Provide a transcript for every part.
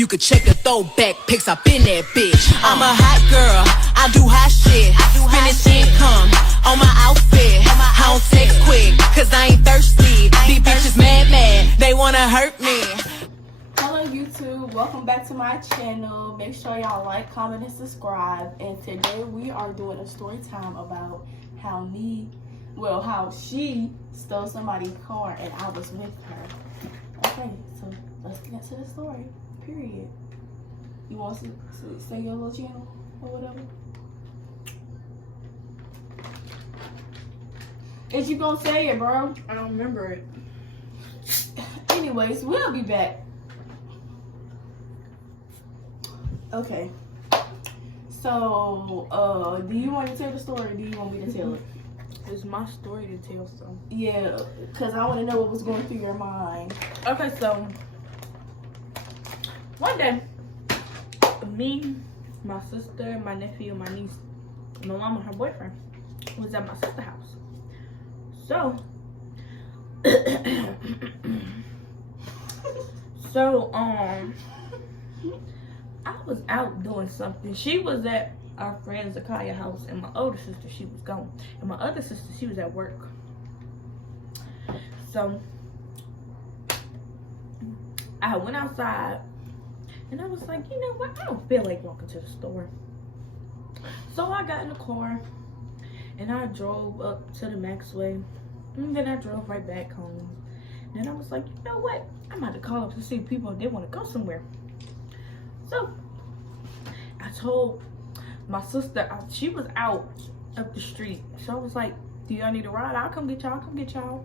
You could check the throwback pics up in that bitch. I'm a hot girl, I do hot shit. Finish income on my outfit. I don't text quick, cause I ain't thirsty. These bitches mad, they wanna hurt me. Hello YouTube, welcome back to my channel. Make sure y'all like, comment, and subscribe. And today we are doing a story time about how she stole somebody's car and I was with her. Okay, so let's get into the story. Period. You want to say your little channel or whatever? Is you gonna say it, bro? I don't remember it. Anyways, we'll be back. Okay. So, do you want to tell the story or do you want me to tell it? It's my story to tell, so. Yeah, because I want to know what was going through your mind. Okay, so one day, me, my sister, my nephew, my niece, my mom and her boyfriend was at my sister's house. So, I was out doing something. She was at our friend Zakaya house, and my older sister, she was gone. And my other sister, she was at work. So, I went outside, and I was like, you know what? I don't feel like walking to the store. So I got in the car, and I drove up to the Maxway, and then I drove right back home. Then I was like, you know what? I'm about to call up to see if people they want to go somewhere. So I told my sister, she was out up the street. So I was like, do y'all need a ride? I'll come get y'all.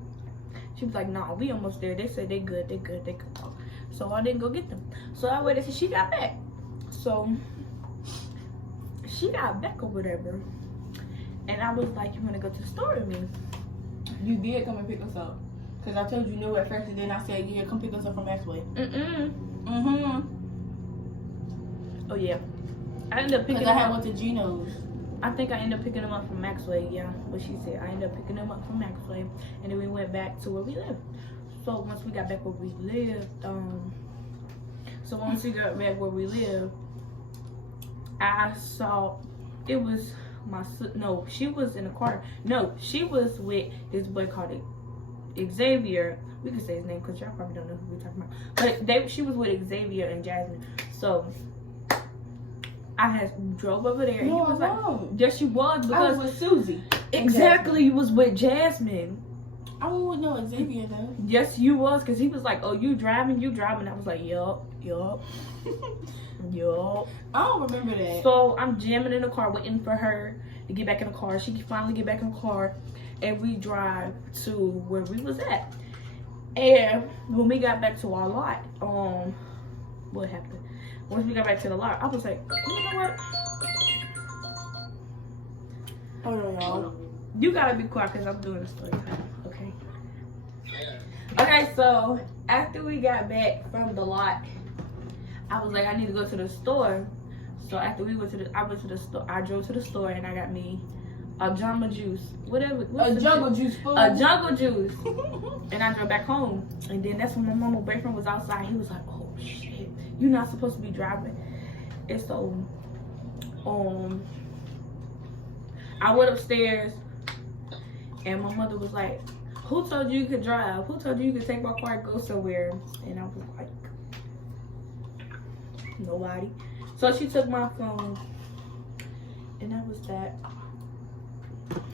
She was like, nah, we almost there. They said they good, they could walk. So I didn't go get them. So I waited till she got back. So she got back or whatever. And I was like, you wanna go to the store with me? You did come and pick us up. Because I told you no at first, and then I said, yeah, come pick us up from Maxway. Oh, yeah. I ended up picking Because I them had up. went to Gino's. I think I ended up picking them up from Maxway, yeah. What she said. I ended up picking them up from Maxway. And then we went back to where we lived. So once we got back where we lived, I saw, it was she was in the car. No, she was with this boy called Xavier. We can say his name because y'all probably don't know who we're talking about. But she was with Xavier and Jasmine. So I had drove over there. And No, he was no. yes, she was, I was because with Susie. exactly you was with Jasmine. I wouldn't know Xavier though. Yes, you was, because he was like, oh, you driving? I was like, yup. Yup. I don't remember that. So I'm jamming in the car, waiting for her to get back in the car. She can finally get back in the car, and we drive to where we was at. And when we got back to our lot, what happened? Once we got back to the lot, I was like, you know what? Hold on, y'all. You gotta be quiet because I'm doing a story time, okay? Okay, so after we got back from the lot, I was like, I need to go to the store. So after I went to the store, I drove to the store and I got me a Jamba Juice, A jungle juice, fool. a jungle juice, and I drove back home. And then that's when my mama's boyfriend was outside. He was like, oh shit, you're not supposed to be driving. And so, I went upstairs, and my mother was like, who told you you could drive? Who told you you could take my car and go somewhere? And I was like, nobody. So she took my phone, and that was that.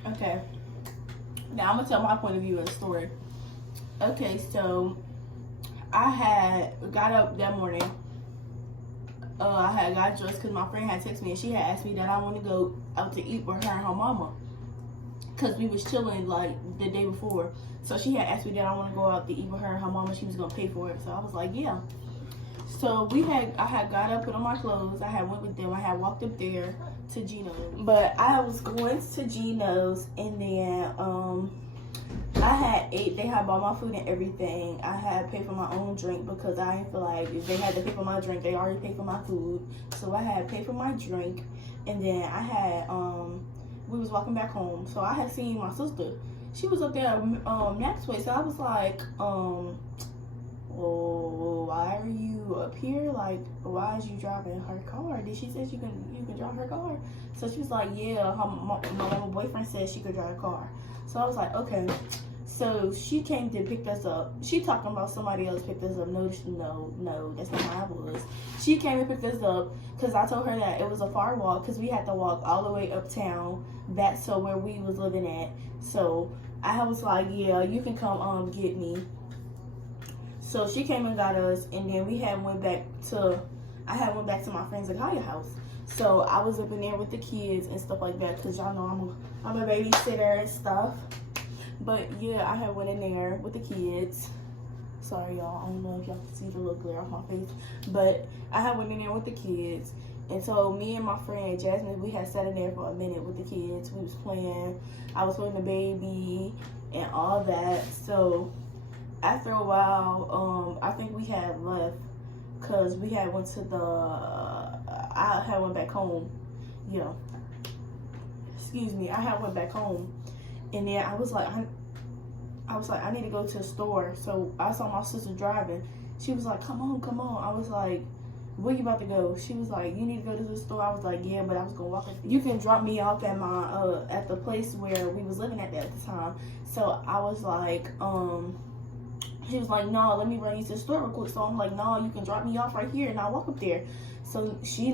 Okay. Now I'm gonna tell my point of view of the story. Okay, so I had got up that morning. I had got dressed because my friend had texted me and she had asked me that I want to go out to eat with her and her mama. Because we was chilling like the day before. So she had asked me that I want to go out to eat with her and her mama. She was going to pay for it. So I was like, yeah. So I had got up, put on my clothes. I had went with them. I had walked up there to Gino's. But I was going to Gino's and then I had ate. They had bought my food and everything. I had paid for my own drink because I didn't feel like if they had to pay for my drink, they already paid for my food. So I had paid for my drink, and then I had we was walking back home. So I had seen my sister. She was up there Maxway. So I was like, well, why are you up here? Like, why is you driving her car? Did she say you can drive her car? So she was like, yeah, my boyfriend said she could drive a car. So I was like, okay. So she came to pick us up. She talking about somebody else picked us up. No, that's not how I was. She came and picked us up because I told her that it was a far walk because we had to walk all the way uptown back to where we was living at. So I was like, yeah, you can come get me. So she came and got us, and then I had went back to my friend's Akaya house. So I was up in there with the kids and stuff like that because y'all know I'm a babysitter and stuff. But yeah, I had went in there with the kids. Sorry y'all, I don't know if y'all can see the little glare off my face. But I had went in there with the kids. And so me and my friend Jasmine, we had sat in there for a minute with the kids. We was playing. I was holding the baby and all that. So after a while, I think we had left because we had went to I had went back home. Yeah. Excuse me. I had went back home. And then I was like, I need to go to the store. So I saw my sister driving. She was like, come on. I was like, where you about to go? She was like, you need to go to the store. I was like, yeah, but I was gonna walk. You can drop me off at my at the place where we was living at the time. So I was like, she was like, no, let me run you to the store real quick. So I'm like, no, you can drop me off right here and I'll walk up there. So she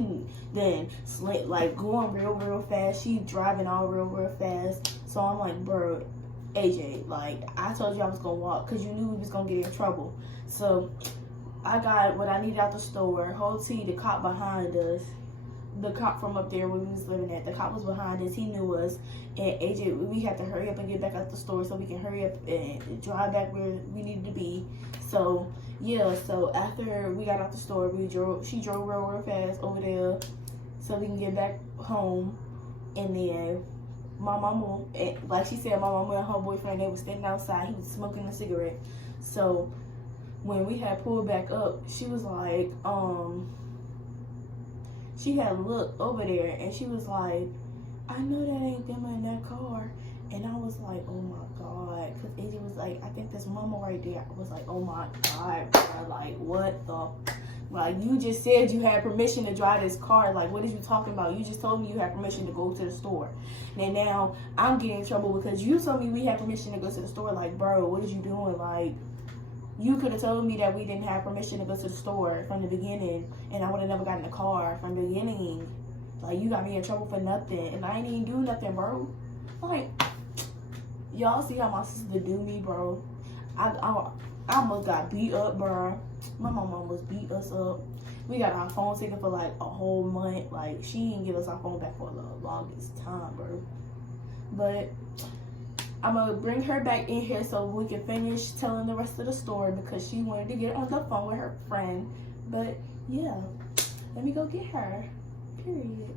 then like going real fast. She driving all real fast. So I'm like, bro, AJ, like I told you I was gonna walk because you knew we was gonna get in trouble. So I got what I needed out the store. Whole T, the cop behind us, the cop from up there where we was living at, the cop was behind us. He knew us, and AJ, we had to hurry up and get back out the store so we can hurry up and drive back where we needed to be. So yeah, so after we got out the store, she drove real fast over there so we can get back home. And then my mama, like she said, my mama and her boyfriend, they was standing outside. He was smoking a cigarette. So when we had pulled back up, she was like, she had looked over there and she was like, I know that ain't them in that car. And I was like, oh my God. Because AJ was like, I think that's mama right there. I was like, oh my God, bro. Like, what the? Like, you just said you had permission to drive this car. Like, what are you talking about? You just told me you had permission to go to the store. And now I'm getting in trouble because you told me we had permission to go to the store. Like, bro, what is you doing? Like, you could have told me that we didn't have permission to go to the store from the beginning, and I would have never gotten in the car from the beginning. Like, you got me in trouble for nothing, and I ain't even do nothing, bro. Like, y'all see how my sister do me, bro? I almost got beat up, bro. My mama almost beat us up. We got our phone taken for like a whole month. Like, she didn't give us our phone back for the longest time, bro. But I'm gonna bring her back in here so we can finish telling the rest of the story because she wanted to get on the phone with her friend. But yeah, let me go get her. Period.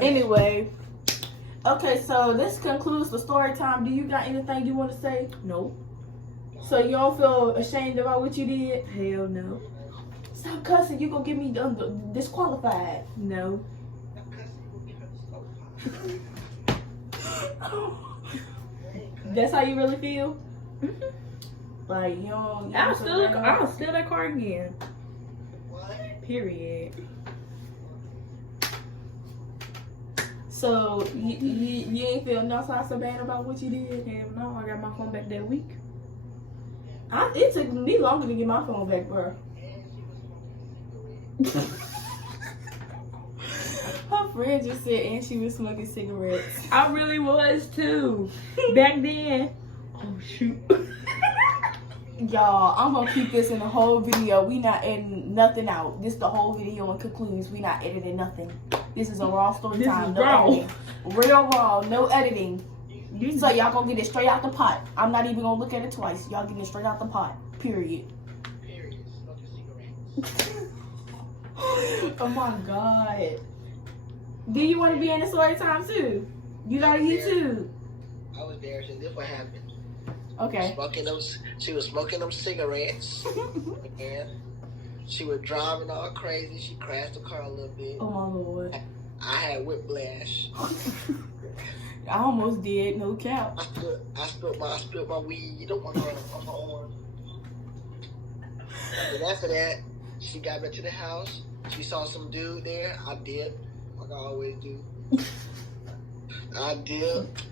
Anyway, okay, so this concludes the story time. Do you got anything you want to say? Nope. So you don't feel ashamed about what you did? Hell no. Stop cussing. You gonna get me disqualified. No. That's how you really feel? Mm-hmm. Like, you don't... I'll steal that car again. Period. So, you ain't feel no so bad about what you did? Hell no, I got my phone back that week. It took me longer to get my phone back, bro. Her friend just said, and she was smoking cigarettes. I really was too. Back then. Oh shoot. Y'all, I'm gonna keep this in the whole video. We not editing nothing out. This the whole video and concludes. We not editing nothing. This is a raw story time. No editing. Real raw, no editing. So y'all gonna get it straight out the pot. I'm not even gonna look at it twice. Y'all get it straight out the pot. Period. Oh my God. Do you want to be in the story time too? You got a YouTube. I was there, so this what happened. Okay. She was smoking them cigarettes. And she was driving all crazy. She crashed the car a little bit. Oh my Lord. I had whiplash. I almost did, no cap. I spilled my weed on my arm. And after that, she got back to the house. She saw some dude there. I dipped, like I always do. I dipped.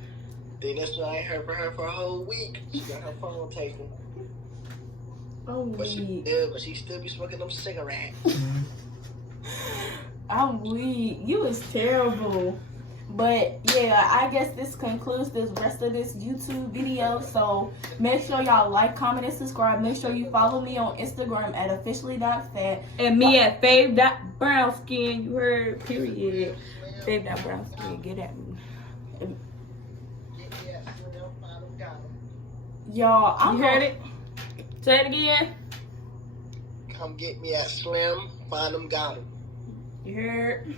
Then that's when I ain't heard from her for a whole week. She got her phone taken. Oh, But she still be smoking them cigarettes. I'm weak. You is terrible. But yeah, I guess this concludes this rest of this YouTube video. So make sure y'all like, comment, and subscribe. Make sure you follow me on Instagram at officially.fat. And me at fave.brownskin. You heard, period. Fave.brownskin. Get at me. Y'all, You heard it? Say it again. Come get me at Slim. Find them, got 'em. You heard?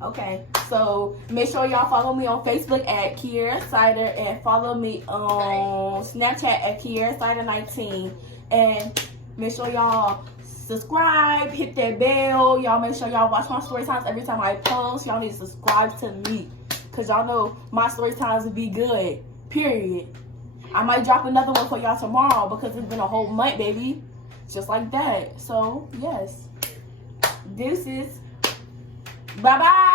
Okay, so make sure y'all follow me on Facebook at Kiera Cider and follow me on Snapchat at Kiera Cider 19. And make sure y'all subscribe, hit that bell. Y'all make sure y'all watch my story times every time I post. Y'all need to subscribe to me, because y'all know my story times will be good, period. I might drop another one for y'all tomorrow because it's been a whole month, baby. Just like that. So, yes. Deuces. Bye-bye.